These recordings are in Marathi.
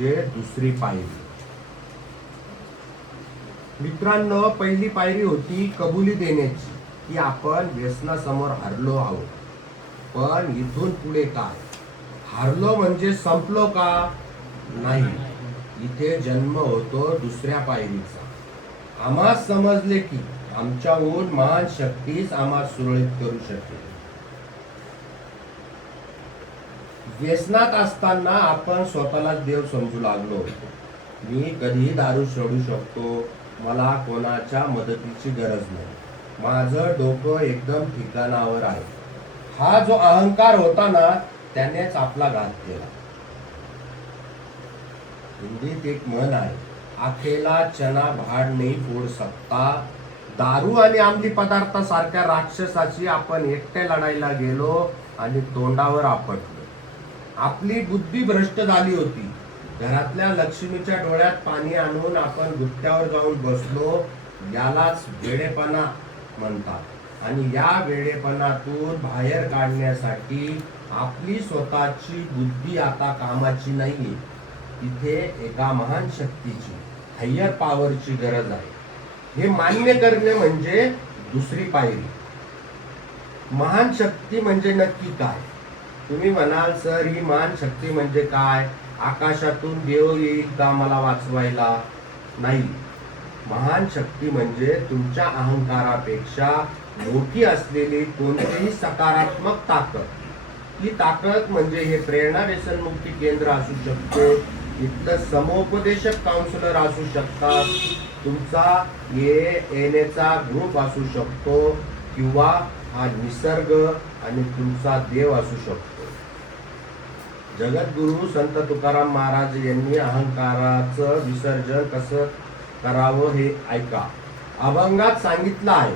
दुसरी पायरी. मित्रांनो, पहिली पायरी होती कबुली देण्याची की आपण व्यसनासमोर हरलो आहोत. पण इथून पुढे काय? हारलो म्हणजे संपलो का? नाही. इथे जन्म होतो दुसऱ्या पायरीचा. आम्हा समजले की आमच्याहून महान शक्तीच आम्हा सुरळीत करू शकेल. व्यसनात असताना आपण स्वतःला देव समजू लागलो. मी कधीही दारू सोडू शकतो, मला कोणाच्या मदतीची गरज नाही, माझं डोकं एकदम ठिकाणावर आहे. हा जो अहंकार होता ना, त्यानेच आपला घात केला. हिंदीत एक म्हण आहे, अकेला चना भाड नाही फोड सकता. दारू आणि अंमली पदार्थासारख्या राक्षसाची आपण एकटे लढायला गेलो आणि तोंडावर आपटलो. आपली बुद्धी भ्रष्ट झाली होती. घरातल्या लक्ष्मीच्या डोळ्यात पाणी आणून आपण गुत्त्यावर जाऊन बसलो. यालाच वेडेपणा म्हणतात. आणि या वेडेपणातून बाहेर काढण्यासाठी आपली स्वतःची बुद्धी आता कामाची नाहीये. तिथे एका महान शक्तीची, हायर पॉवरची गरज आहे. हे मान्य करणे म्हणजे दुसरी पायरी. महान शक्ती म्हणजे नक्की काय? तुम्ही म्हणाल, सर ही महान शक्ती म्हणजे काय? आकाशातून देव येईल का मला वाचवायला? नाही. महान शक्ती म्हणजे तुमच्या अहंकारापेक्षा मोठी असलेली कोणतीही सकारात्मक ताकद. ही ताकद म्हणजे हे प्रेरणा व्यसनमुक्ती केंद्र असू शकते, इथलं समुपदेशक काउन्सिलर असू शकतात, तुमचा येण्याचा ग्रुप असू शकतो, किंवा हा निसर्ग आणि तुमचा देव असू शकतो. जगद्गुरु संत तुकाराम महाराज यांनी अहंकाराचं विसर्जन कसं करावं हे ऐका. अभंगात सांगितलं आहे.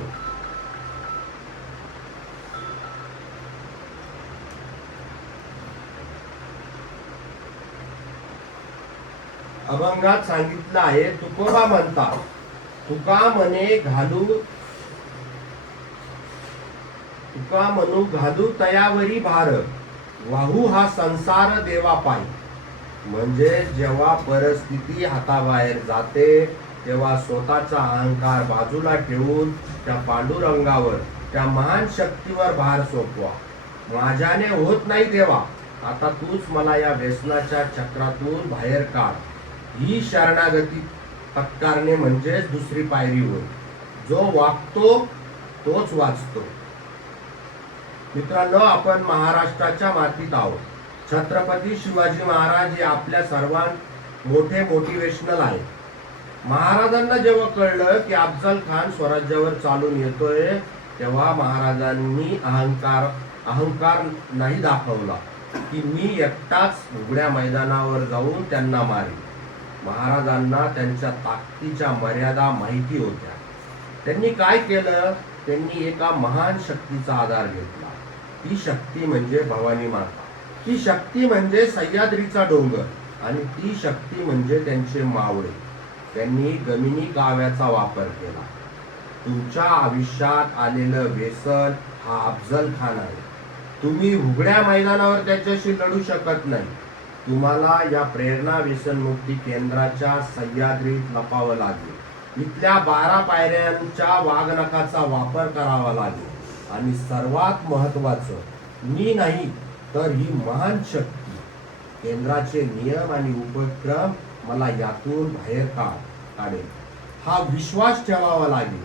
अभंगात सांगितलं आहे, तुकोबा म्हणतात, तुका म्हणू घालू तयावरी भार, वाहू हा संसार देवा पायी. म्हणजे जेव्हा परिस्थिती हाताबाहेर जाते, तेव्हा स्वतःचा अहंकार बाजूला ठेवून त्या पांडुरंगावर, त्या महान शक्तीवर भार सोपवा. माझ्याने होत नाही देवा, आता तूच मला या व्यसनाच्या चक्रातून बाहेर काढ. ही शरणागती पत्कारणे म्हणजेच दुसरी पायरी होय. जो वागतो तोच वाचतो. मित्रांनो, आपण महाराष्ट्राच्या मातीत आहोत. छत्रपती शिवाजी महाराज हे आपल्या सर्वांत मोठे मोटिवेशनल आहे. महाराजांना जेव्हा कळलं की अफजल खान स्वराज्यावर चालून येतोय, तेव्हा महाराजांनी अहंकार नाही दाखवला की मी एकटाच उघड्या मैदानावर जाऊन त्यांना मारेन. महाराजांना त्यांच्या ताकदीच्या मर्यादा माहिती होत्या. त्यांनी काय केलं? त्यांनी एका महान शक्तीचा आधार घेतला. ती शक्ती म्हणजे भवानी माता. ती शक्ती म्हणजे सह्याद्रीचा डोंगर. आणि ती शक्ती म्हणजे त्यांचे मावळे. त्यांनी गमिनी काव्याचा वापर केला. तुमच्या आयुष्यात आलेलं व्यसन हा अफजल खान आहे. तुम्ही उघड्या मैदानावर त्याच्याशी लढू शकत नाही. तुम्हाला या प्रेरणा व्यसनमुक्ती केंद्राच्या सह्याद्रीत लपावं लागेल. इथल्या 12 पायऱ्यांच्या वाघनखाचा वापर करावा लागेल. आणि सर्वात महत्वाचं, मी नाही तर ही महान शक्ती, केंद्राचे नियम आणि उपक्रम मला यातून बाहेर काढेल. हा विश्वास ठेवावा लागेल.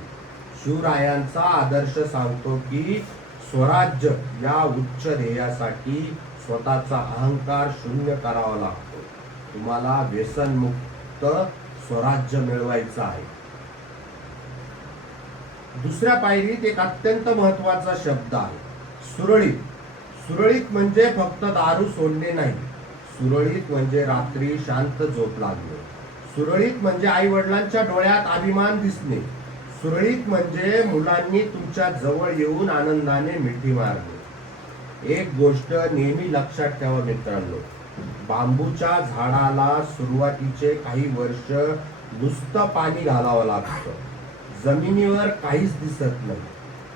शिवरायांचा आदर्श सांगतो की स्वराज्य या उच्च ध्येयासाठी स्वतःचा अहंकार शून्य करावा लागतो. तुम्हाला व्यसनमुक्त स्वराज्य मिळवायचं आहे. दुसऱ्या पायरीत एक अत्यंत महत्वाचा शब्द आहे, सुरळीत. सुरळीत म्हणजे फक्त दारू सोडणे नाही. सुरळीत म्हणजे रात्री शांत झोप लागणे. सुरळीत म्हणजे आई वडिलांच्या डोळ्यात अभिमान दिसणे. सुरळीत म्हणजे मुलांनी तुमच्या जवळ येऊन आनंदाने मिठी मारणे. एक गोष्ट नेहमी लक्षात ठेवा मित्रांनो, बांबूच्या झाडाला सुरुवातीचे काही वर्ष नुसतं पाणी घालावं लागतं. जमिनीवर काहीच दिसत नाही.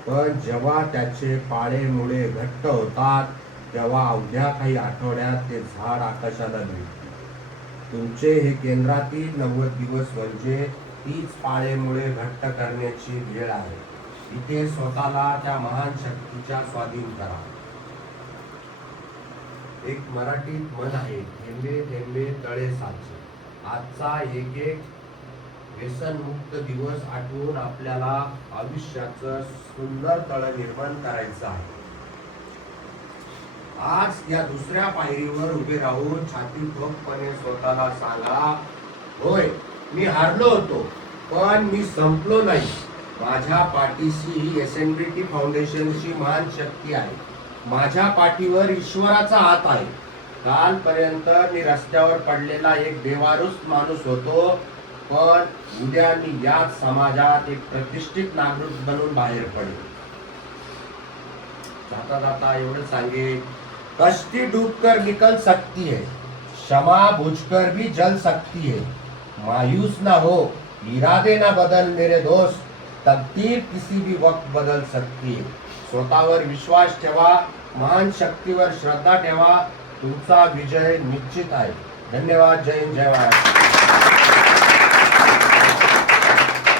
पण जेव्हा त्याचे पाळे मुळे घट्ट होतात, तेव्हा अवघ्या काही आठवड्यात ते झाड आकाशाला भिडते. तुमचे हे केंद्रातील 90 दिवस म्हणजे तीच पाळेमुळे घट्ट करण्याची वेळ आहे. इथे स्वतःला त्या महान शक्तीच्या स्वाधीन करा. एक मराठीत म्हण आहे, थेंबे थेंबे तळे साचे. आजचा एक एक व्यसनमुक्त दिवस आठवून आपल्याला आयुष्याचं सुंदर तळ निर्माण करायचं आहे. आज या दुसऱ्या पायरीवर उभे राहून छाती ठोकपणे स्वतःला सांगा, होय मी हारलो होतो, पण मी संपलो नाही. माझ्या पाठीशी SNBT फाउंडेशनची महान शक्ती आहे. माझ्या पाठीवर ईश्वराचा हात आहे. कालपर्यंत मी रस्त्यावर पडलेला एक बेवारूस माणूस होतो, पण उद्या मी याच समाजात एक प्रतिष्ठित नागरिक बनून बाहेर पडेल. जाता जाता एवढं सांगे, कश्ती डूबकर निकल सकती है, क्षमा बुझकर भी जल सकती है. मायूस ना हो, इरादे ना बदल मेरे दोस्त, तकदीर किसी भी वक्त बदल सकती है. स्वतःवर विश्वास ठेवा, महान शक्तीवर श्रद्धा ठेवा. तुमचा विजय निश्चित आहे. धन्यवाद. जय हिंद, जय महाराष्ट्र.